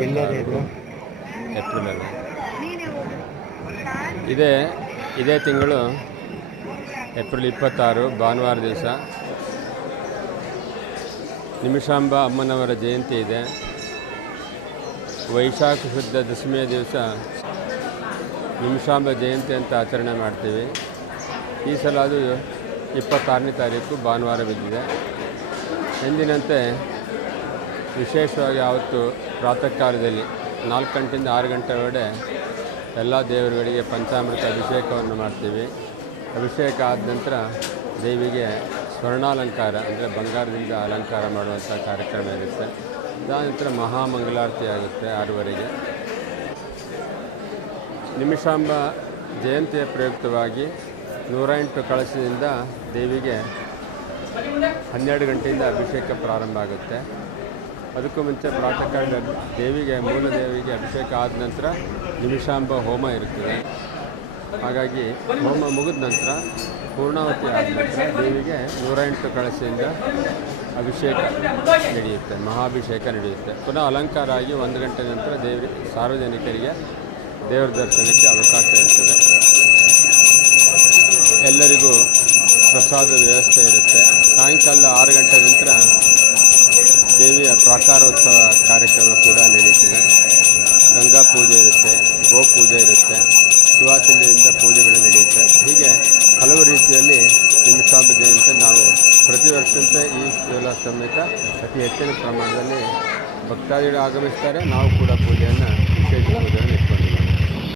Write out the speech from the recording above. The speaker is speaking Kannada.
2026 ಏಪ್ರಿಲಲ್ಲಿ. ಇದೇ ತಿಂಗಳು ಏಪ್ರಿಲ್ 26 ಭಾನುವಾರ ದಿವಸ ನಿಮಿಷಾಂಬ ಅಮ್ಮನವರ ಜಯಂತಿ ಇದೆ. ವೈಶಾಖ ಶುದ್ಧ ದಶಮಿಯ ದಿವಸ ನಿಮಿಷಾಂಬ ಜಯಂತಿ ಅಂತ ಆಚರಣೆ ಮಾಡ್ತೀವಿ. ಈ ಸಲ ಅದು 26ನೇ ತಾರೀಕು ಭಾನುವಾರ ಬಿದ್ದಿದೆ. ಎಂದಿನಂತೆ ವಿಶೇಷವಾಗಿ ಆವತ್ತು ಪ್ರಾತಃ ಕಾಲದಲ್ಲಿ 4 ಗಂಟೆಯಿಂದ 6 ಗಂಟೆ ಒಳಗಡೆ ಎಲ್ಲ ದೇವರುಗಳಿಗೆ ಪಂಚಾಮೃತ ಅಭಿಷೇಕವನ್ನು ಮಾಡ್ತೀವಿ. ಅಭಿಷೇಕ ಆದ ನಂತರ ದೇವಿಗೆ ಸ್ವರ್ಣಾಲಂಕಾರ ಅಂದರೆ ಬಂಗಾರದಿಂದ ಅಲಂಕಾರ ಮಾಡುವಂಥ ಕಾರ್ಯಕ್ರಮ ಇರುತ್ತೆ. ಅದಾದ ನಂತರ ಮಹಾಮಂಗಳಾರತಿ ಆಗುತ್ತೆ 6:30ಗೆ. ನಿಮಿಷಾಂಬ ಜಯಂತಿಯ ಪ್ರಯುಕ್ತವಾಗಿ 108 ಕಳಶದಿಂದ ದೇವಿಗೆ 12 ಗಂಟೆಯಿಂದ ಅಭಿಷೇಕ ಪ್ರಾರಂಭ ಆಗುತ್ತೆ. ಅದಕ್ಕೂ ಮುಂಚೆ ಪ್ರಾತಃ ಕಾಲದಲ್ಲಿ ದೇವಿಗೆ ಮೂಲ ದೇವಿಗೆ ಅಭಿಷೇಕ ಆದ ನಂತರ ನಿಮಿಷಾಂಬ ಹೋಮ ಇರುತ್ತದೆ. ಹಾಗಾಗಿ ಹೋಮ ಮುಗಿದ ನಂತರ ಪೂರ್ಣಾವತಿ ಆದ ನಂತರ ದೇವಿಗೆ 108 ಕಳಶದಿಂದ ಅಭಿಷೇಕ ನಡೆಯುತ್ತೆ, ಮಹಾಭಿಷೇಕ ನಡೆಯುತ್ತೆ. ಪುನಃ ಅಲಂಕಾರ ಆಗಿ 1 ಗಂಟೆ ನಂತರ ಸಾರ್ವಜನಿಕರಿಗೆ ದೇವರ ದರ್ಶನಕ್ಕೆ ಅವಕಾಶ ಇರ್ತದೆ. ಎಲ್ಲರಿಗೂ ಪ್ರಸಾದ ವ್ಯವಸ್ಥೆ ಇರುತ್ತೆ. ಸಾಯಂಕಾಲದ 6 ಗಂಟೆ ನಂತರ ದೇವಿಯ ಪ್ರಾಕಾರೋತ್ಸವ ಕಾರ್ಯಕ್ರಮ ಕೂಡ ನಡೀತದೆ. ಗಂಗಾ ಪೂಜೆ ಇರುತ್ತೆ, ಗೋಪೂಜೆ ಇರುತ್ತೆ, ಸುವಾಸನೆಯಿಂದ ಪೂಜೆಗಳು ನಡೆಯುತ್ತೆ. ಹೀಗೆ ಹಲವು ರೀತಿಯಲ್ಲಿ ನಿಮಿಷಾಂಬ ಜಯಂತಿ ನಾವು ಪ್ರತಿ ವರ್ಷದಂತೆ ಈ ಶಿವಲ ಸಮೇತ ಅತಿ ಹೆಚ್ಚಿನ ಪ್ರಮಾಣದಲ್ಲಿ ಭಕ್ತಾದಿಗಳು ಆಗಮಿಸ್ತಾರೆ. ನಾವು ಕೂಡ ಪೂಜೆಯನ್ನು ವಿಶೇಷ ಪೂಜೆಯನ್ನು